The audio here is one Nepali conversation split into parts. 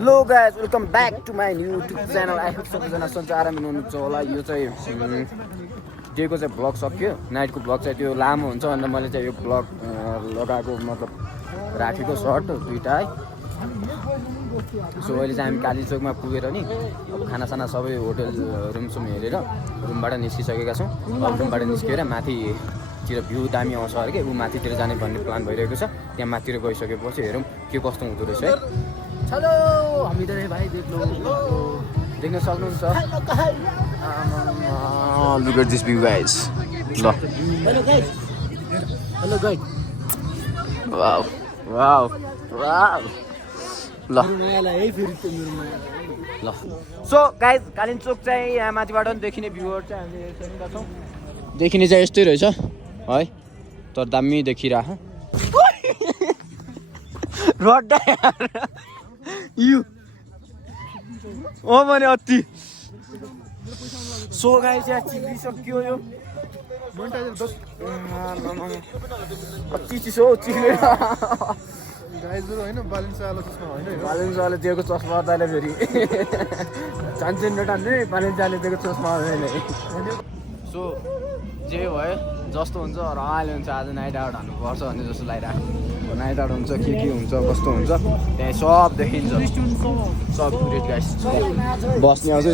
hello guys welcome back to my YouTube channel I hope सबैजना सन्चै आरामै हुनुहुन्छ होला यो चाहिँ डेको चाहिँ भ्लग सक्यो नाइटको भ्लग चाहिँ त्यो लामो हुन्छ अन्त मैले चाहिँ यो भ्लग लगाएको मतलब राखेको सर्ट दुईवटा है सो अहिले चाहिँ हामी कालीचोकमा पुगेर नि अब खानासाना सबै होटल रुमसुम हेरेर रुमबाट निस्किसकेका छौँ अब रुमबाट निस्केर माथितिर भ्यू दामी आउँछ अरे कि ऊ माथितिर जाने भन्ने प्लान भइरहेको छ त्यहाँ माथितिर गइसकेपछि हेरौँ के कस्तो हुँदो रहेछ है हेलो हामी त भाइ देख्न सक्नुहुन्छ look at this view guys ल hello guys wow wow wow ल ल सो गाइज कालिम्पोङ चाहिँ यहाँ माथिबाट पनि देखिने भ्यूहरू चाहिँ हामीले हेरिरहेका छौँ देखिने चाहिँ यस्तै रहेछ है तर दामी देखिरह रड्डा यु ओ भने अति सो गाइस यहाँ चिल्लिसक्यो यो अति चिसो चिल्लेर बालेन्साले दिएको चस्मा दाइले फेरि चान्चेन नटान्ने बालेन्साले दिएको चस्मा सो जे भयो जस्तो हुन्छ रमाइलो हुन्छ आज नाइट आउट हान्नुपर्छ भन्ने जस्तो लागिरहेको नाइट आउट हुन्छ के हुन्छ कस्तो हुन्छ त्यहाँ सब देखिन्छ सब ग्रेट गाइस बस्ने आउँछ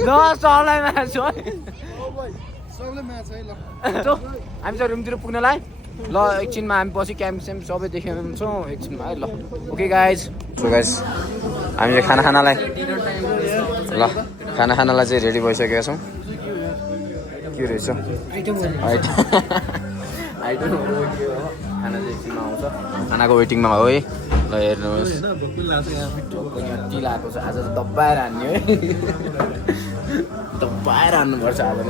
ल सबलाई म्याच हो हामी चाहिँ रुमतिर पुग्नलाई ल एकछिनमा हामी पछि क्याम्प स्याम्प सबै देखेर हुन्छौँ एकछिनमा है ल ओके गाइज सो गाइज हामीले खानालाई ल खानालाई चाहिँ रेडी भइसकेका छौँ के रहेछ आइटम खाना चाहिँ एकछिनमा आउँछ खानाको वेटिङमा हो है ल हेर्नुहोस् टी लगाएको छ आज त दब्बाएर हान्ने है दब्बाएर हान्नुपर्छ आज ल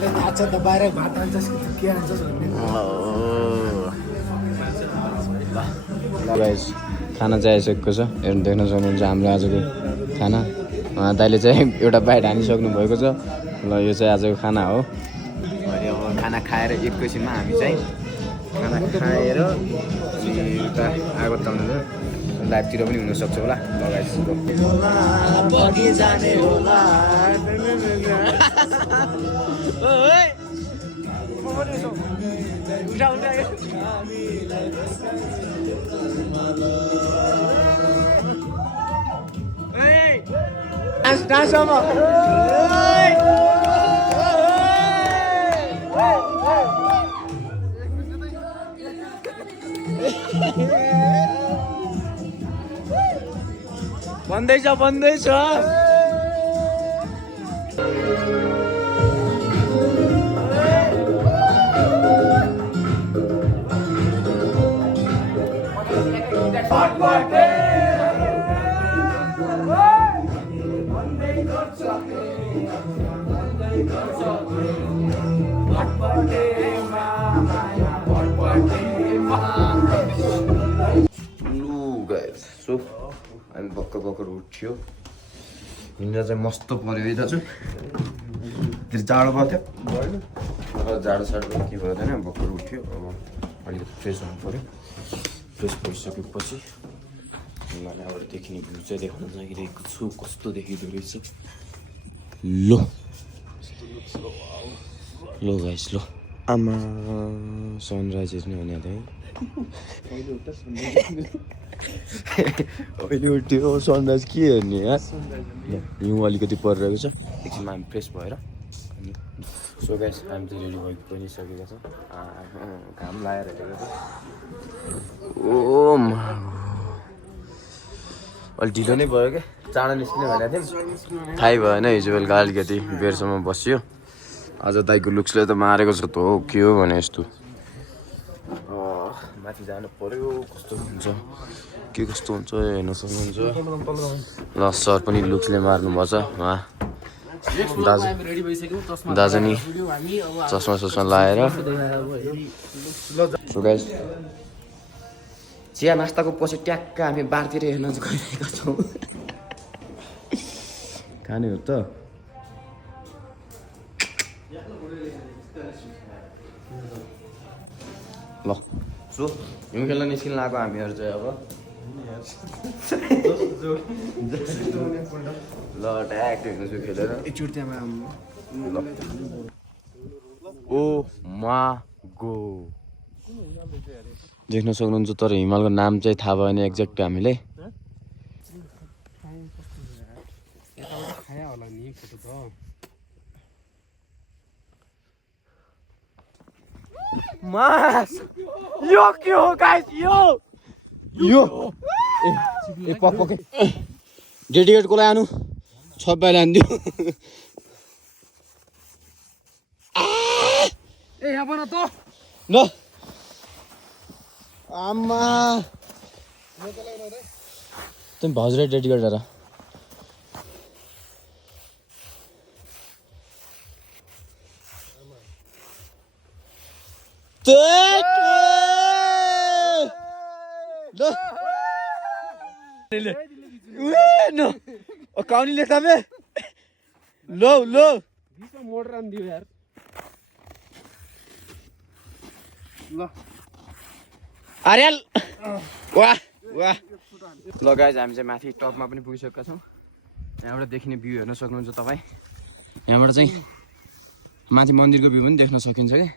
दब्बाएर भात हान्छस् के हान्छस् भन्ने गाइस खाना चाहिँ आइसकेको छ हेर्नु देख्न सक्नुहुन्छ हाम्रो आजको खाना दाइले चाहिँ एउटा बाइट हानिसक्नु भएको छ ल यो चाहिँ आजको खाना हो अहिले अब खाना खाएर एकैछिनमा हामी चाहिँ खाना खाएर उता आगो ताउनु लाइभतिर पनि हुनसक्छ होला लगाइसक्यो भन्दैछ सो हामी भर्खर उठ्यो हिँडेर चाहिँ मस्त पऱ्यो है दाजु जाडो भएको थियो जाडो साडो के भयो थिएन भर्खर उठ्यो अब अलिकति फ्रेस हुनु पऱ्यो फ्रेस भइसकेपछि मैले अब देखिने भ्यू चाहिँ देखाउन लागिरहेको छु कस्तो देखिँदो रहेछ लो गाइस लो आमा सनराइज हेर्ने भने त अहिले उठ्यो सनराइज के हेर्ने यार हिउँ अलिकति परिरहेको छ एकछिनमा हामी फ्रेस भएर सो गाइस हामी चाहिँ रेडी भइसकेका छौँ घाम लगाएर हेरेको छ ओ अलि ढिलो नै भयो क्या चाँडो निस्किने भनेको थियौँ थाहै भएन हिजो बेलुका अलिकति बेरसम्म बस्यो आज दाइको लुक्सले त मारेको छ त हो के हो भने यस्तो माथि जानु पर्यो कस्तो हुन्छ के कस्तो हुन्छ हेर्न सक्नुहुन्छ ल सर पनि लुक्सले मार्नुपर्छ उहाँ दाजु नि चस्मा लाएर चिया नास्ताको पछि ट्याक्क हामी बारतिर हेर्न गइरहेका छौँ खाने हो त ल सो हिउँ खेल्न निस्किन लाग्यो हामीहरू चाहिँ अब ल ट्याक्क हिँड्छु खेलेर ल ओ मा गो देख्न सक्नुहुन्छ तर हिमालको नाम चाहिँ थाहा भएन एक्ज्याक्ट हामीले मास यो के हो गाइस यो ए पक पक डेडिकेट को लानु छब्बाइ लान्दियो ए यहाँ बना त ल आमा तिमी भाउजूलाई डेडिकेट गर काउनी लेख्दा बे लो लो मोटर आन दियो यार ल आर्यल वाह वाह ल गाइज हामी चाहिँ माथि टपमा पनि पुगिसकेका छौँ यहाँबाट देखिने भ्यू हेर्न सक्नुहुन्छ तपाईँ यहाँबाट चाहिँ माथि मन्दिरको भ्यू पनि देख्न सकिन्छ कि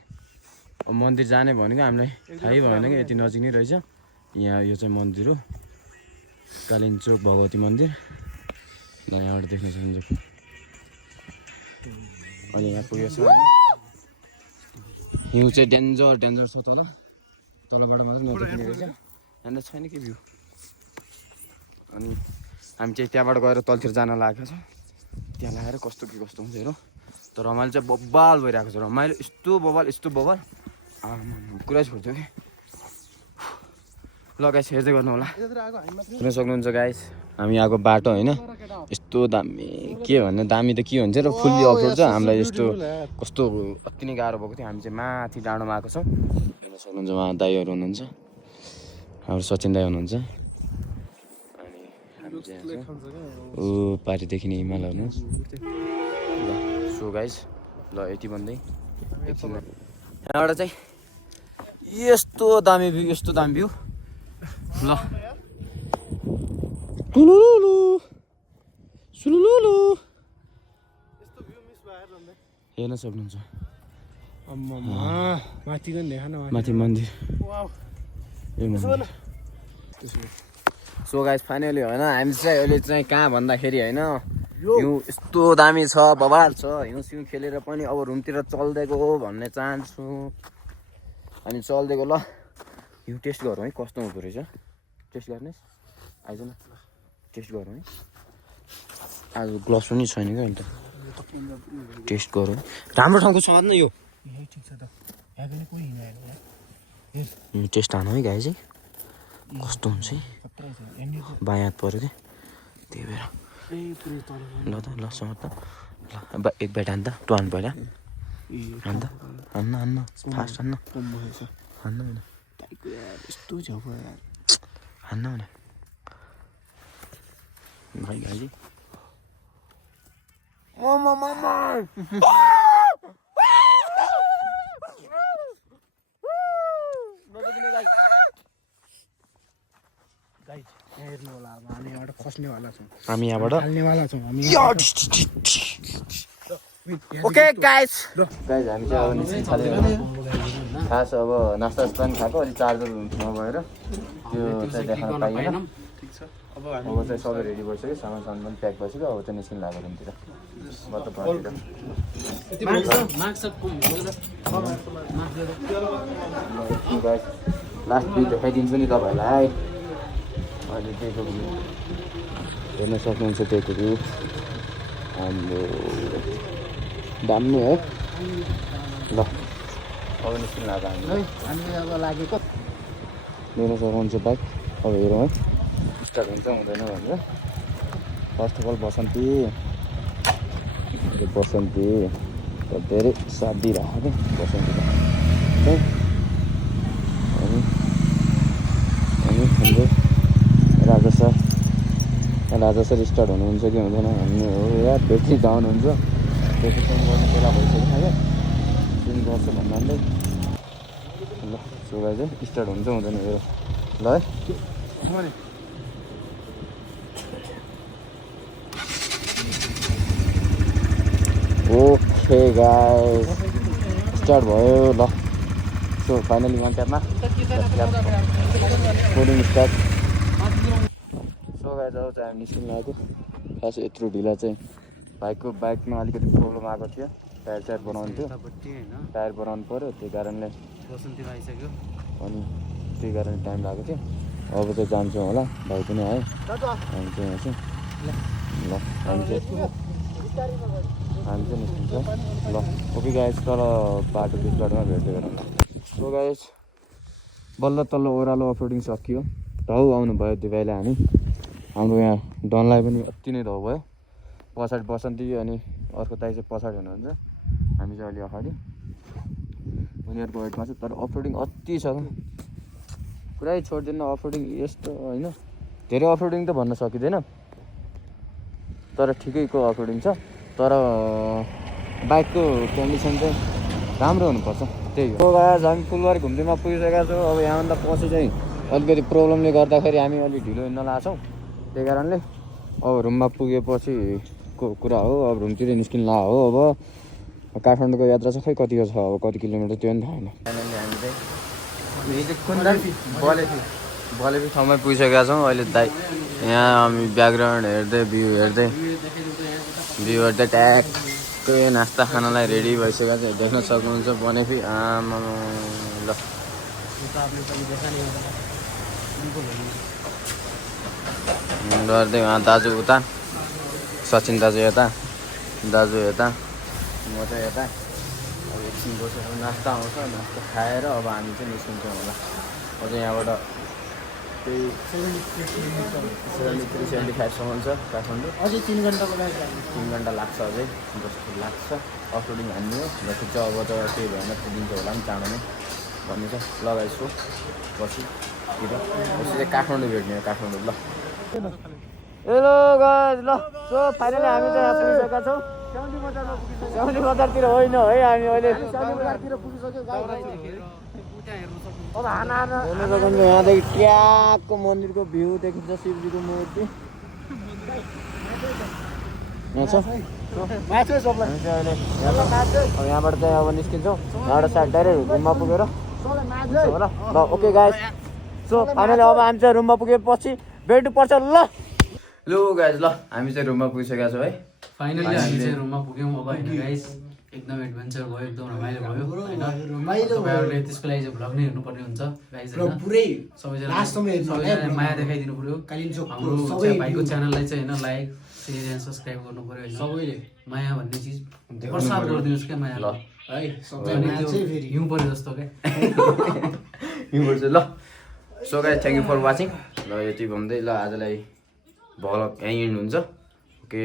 अब मन्दिर जाने भनेको हामीलाई थाहै भएन कि यति नजिक नै रहेछ यहाँ यो चाहिँ मन्दिर हो कालिम्चोक भगवती मन्दिर ल यहाँबाट देख्न सक्नुहुन्छ अहिले यहाँ पुगेको छ हिउँ चाहिँ डेन्जर डेन्जर छ तलबाट मात्र नदेखिने रहेछ यहाँ छैन कि भ्यू अनि हामी चाहिँ त्यहाँबाट गएर तलतिर जान लागेको छ त्यहाँ लगाएर कस्तो के कस्तो हुन्छ हेरौँ तर रमाइलो चाहिँ बब्बाल भइरहेको छ रमाइलो यस्तो बबाल पुरै छोड्थ्यो कि ल गाइस हेर्दै गर्नु होला सुन्न सक्नुहुन्छ गाइस हामी आएको बाटो होइन यस्तो दामी के भन्ने दामी त के हुन्छ र फुल्ली अफरोड छ हामीलाई यस्तो कस्तो अति नै गाह्रो भएको थियो हामी चाहिँ माथि डाँडोमा आएको छौँ हेर्न सक्नुहुन्छ उहाँ दाईहरू हुनुहुन्छ हाम्रो सचिन दाई हुनुहुन्छ अनि हामी चाहिँ ऊ पारिदेखि नै हिमाल हुनुहोस् ल सो गाइस ल यति भन्दै एकछिन यहाँबाट चाहिँ यस्तो दामी भ्यू ल हेर्न सक्नुहुन्छ माथि मन्दिर सो गाइस फाइनली होइन हामी चाहिँ अहिले चाहिँ कहाँ भन्दाखेरि होइन हिउँ यस्तो दामी छ बबाल छ हिउँ खेलेर पनि अब रुमतिर चल्दिएको हो भन्ने चाहन्छु अनि चल्दिएको ल हिउँ टेस्ट गरौँ है कस्तो हुँदो रहेछ टेस्ट गर्ने आइज न टेस्ट गरौँ है आज ग्लभ्स पनि छैन क्या अन्त टेस्ट गरौँ राम्रो ठाउँको छ न यो टेस्ट हानु है गाई चाहिँ कस्तो हुन्छ है बायाँ हात पऱ्यो क्या त्यही भएर ल त ल समझ त ल एक बाइट हान् त टु हान् पहिला हान्न फास्ट हान्न भने हान्न भने भाइ भाइ हामी यहाँबाट ओके गाइस हामी चाहिँ अब निस्किन थाल्यो खास अब नास्ता पनि खाएको अनि चार्जर नभएर त्यो चाहिँ देखाउन पाइएन अब चाहिँ सबै रेडी भइसक्यो सामान पनि प्याक भइसक्यो अब चाहिँ निस्किन लाग्यो रुमतिर लास्ट भिउ देखाइदिन्छु नि तपाईँहरूलाई अहिले त्यहीको हेर्न सक्नुहुन्छ त्यहीको भ्यू हाम्रो दामी है ल अब निस्किन लाग्यो हामीले अब लागेको लिन सक्नुहुन्छ बाइक अब हेरौँ है स्टार्ट हुन्छ हुँदैन भनेर फर्स्ट अफ अल बसन्ती धेरै साथ दिइरहेको क्या बसन्तीलाई अनि हाम्रो राजा सर स्टार्ट हुनुहुन्छ कि हुँदैन भन्ने हो या ब्याट्री डाउन हुन्छ ब्याट्री चेन्ज गर्नु बेला भइसक्यो क्या चेन्ज गर्छु भन्नाले ल सो गाइज चाहिँ स्टार्ट हुन्छ हुँदैन यो ल है ओके गाइज स्टार्ट भयो ल सो फाइनली वान ट्यापमा कोडिङ स्टार्ट सो गाइज अब चाहिँ हामी निस्किनु लागेको खास यत्रो ढिला चाहिँ बाइकमा अलिकति प्रब्लम आएको थियो टायर बनाउनु थियो टायर बनाउनु पऱ्यो त्यही कारणले आइसक्यो अनि त्यही कारण टाइम लागेको थियो अब चाहिँ जान्छौँ होला भाइ पनि आयो हामी चाहिँ यहाँ चाहिँ ल हामी चाहिँ निस्किन्छौँ ल ओके गाइज तल बाटो बिचबाटोमा भेट्दै गरौँ सो गाइज बल्ल तल्लो ओह्रालो अफरोडिङ सकियो ढाउ आउनुभयो दिवाईलाई हाम्रो यहाँ डनलाई पनि अति नै ढाउ भयो पछाडि बसन्ती अनि अर्को दाइ चाहिँ पछाडि हुनुहुन्छ हामी चाहिँ अलि अगाडि उनीहरूको वेटमा छ तर अफरोडिङ अति छ पुरै छोडिदिनु अफरोडिङ यस्तो होइन धेरै अफरोडिङ त भन्न सकिँदैन तर ठिकैको अफरोडिङ छ तर बाइकको कन्डिसन चाहिँ राम्रो हुनुपर्छ त्यही हो गाइस हामी फुलबारी घुम्तीमा पुगिसकेका छौँ अब यहाँभन्दा पछि चाहिँ अलिकति प्रब्लमले गर्दाखेरि हामी अलिक ढिलो हिँड्न लाग्छौँ त्यही कारणले अब रुममा पुगेपछिको कुरा हो अब रुमतिर निस्किनु ला हो अब काठमाडौँको यात्रा चाहिँ खै कतिको छ अब कति किलोमिटर त्यो पनि थाहा छैन फाइनली हामी चाहिँ बलेपी ठाउँमै पुगिसकेका छौँ अहिले दाइ यहाँ हामी ब्याकग्राउन्ड हेर्दै भ्यू हेर्दै ट्याक्कै नास्ता खानालाई रेडी भइसकेको छ देख्न सक्नुहुन्छ बनेपी आमा ल गर्दै उहाँ दाजु उता सचिन दाजु यता दाजु यता म चाहिँ यता अब एकछिन बसेर नास्ता आउँछ नास्ता खाएर अब हामी चाहिँ निस्किन्छौँ होला अझै यहाँबाट त्यही 73-75सम्म छ काठमाडौँ अझै 3 घन्टाको लागि 3 घन्टा लाग्छ अझै जस्तो लाग्छ अफरोडिङ हान्ने हो र ठिक छ अब त केही भएन पुगिन्छ होला नि चाँडो नै भन्ने छ लगाइसो पछि चाहिँ काठमाडौँ भेट्ने हो काठमाडौँ ल हेलो गाइस ल सो फाइनली हामी चाहिँ यहाँ पुगिसकेका छौँ स्याउली बजारतिर होइन है हामी अहिले हेर्न सक्नुहुन्छ यहाँदेखि ट्याकको मन्दिरको भ्यू देखिन्छ शिवजीको मूर्ति यहाँ छ हामी चाहिँ अहिले अब यहाँबाट चाहिँ अब निस्किन्छौँ यहाँबाट साइड डाइरेक्ट रुममा पुगेर होला ल ओके गाइस सो फाइनली अब हामी चाहिँ रुममा पुगेपछि भेट्नुपर्छ ल गाइस ल हामी चाहिँ रुममा पुगिसकेका छौँ है फाइनली हामी चाहिँ रुममा पुग्यौँ अब होइन गाइस एकदम एडभेन्चर भयो एकदम रमाइलो भयो होइन तपाईँहरूले त्यसको लागि चाहिँ भ्लग नै हेर्नुपर्ने हुन्छ गाइस होइन पुरै सबैजना माया देखाइदिनु पर्यो हाम्रो चाहिँ भाइको च्यानललाई चाहिँ होइन लाइक सेयर एन्ड सब्सक्राइब गर्नु पर्यो होइन सबैले माया भन्ने चिज प्रसाद गरिदिनुहोस् क्या माया ल है हिउँ पऱ्यो जस्तो क्या हिउँ पर्छ ल so guys thank you for watching ल यति भन्दै ल आजलाई भ्लग यहीँ एन्ड हुन्छ ओके